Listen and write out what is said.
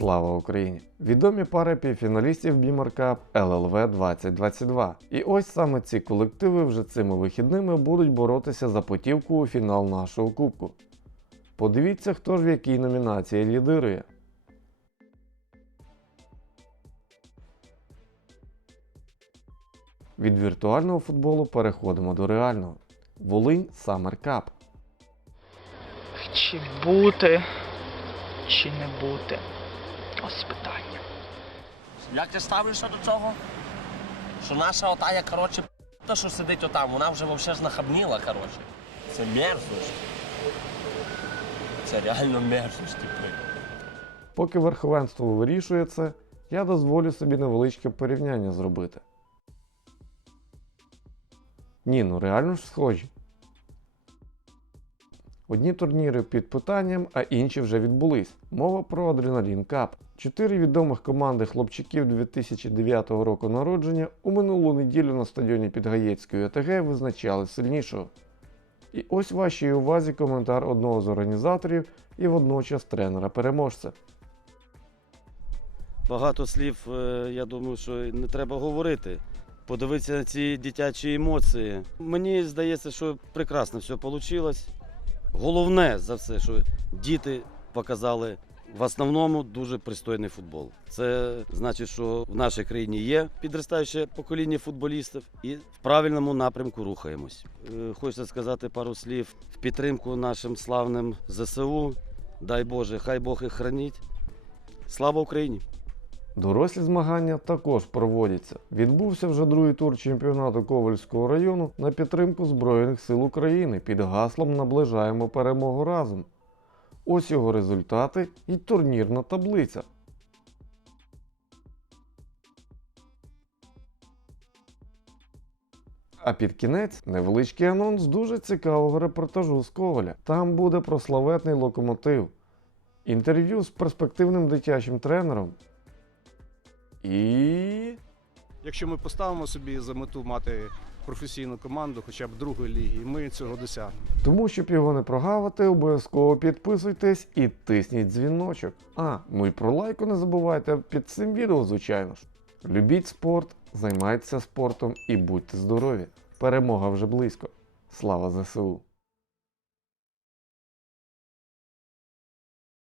Слава Україні! Відомі пари півфіналістів Cup LLV 2022. І ось саме ці колективи вже цими вихідними будуть боротися за путівку у фінал нашого кубку. Подивіться, хто ж в якій номінації лідирує. Від віртуального футболу переходимо до реального. Волинь Summer Cup. Чи бути, чи не бути? Ось питання. Як ти ставишся до цього? Що наша отая, коротше, та, що сидить отам, вона вже взагалі ж нахабніла, коротше. Це мерзость. Це реально мерзость, типу. Поки верховенство вирішує це, я дозволю собі невеличке порівняння зробити. Ні, ну реально ж схожі. Одні турніри під питанням, а інші вже відбулись. Мова про Адреналін Кап. Чотири відомих команди хлопчиків 2009 року народження у минулу неділю на стадіоні Підгаєцької ОТГ визначали сильнішого. І ось вашій увазі коментар одного з організаторів і водночас тренера-переможця. Багато слів, е, я думаю, що не треба говорити. Подивитися на ці дитячі емоції. Мені здається, що прекрасно все вийшло. Головне за все, що діти показали в основному дуже пристойний футбол. Це значить, що в нашій країні є підростаюче покоління футболістів і в правильному напрямку рухаємось. Е, Хочеться сказати пару слів в підтримку нашим славним ЗСУ. Дай Боже, хай Бог їх хранить. Слава Україні! Дорослі змагання також проводяться. Відбувся вже другий тур чемпіонату Ковальського району на підтримку Збройних сил України під гаслом Наближаємо перемогу разом. Ось його результати і турнірна таблиця. А під кінець невеличкий анонс дуже цікавого репортажу з Коваля. Там буде про славетний локомотив, інтерв'ю з перспективним дитячим тренером і. Якщо ми поставимо собі за мету мати професійну команду, хоча б другої ліги, ми цього досягнемо. Тому, щоб його не прогавити, обов'язково підписуйтесь і тисніть дзвіночок. А, ну і про лайку не забувайте під цим відео, звичайно ж. Любіть спорт, займайтеся спортом і будьте здорові. Перемога вже близько. Слава ЗСУ!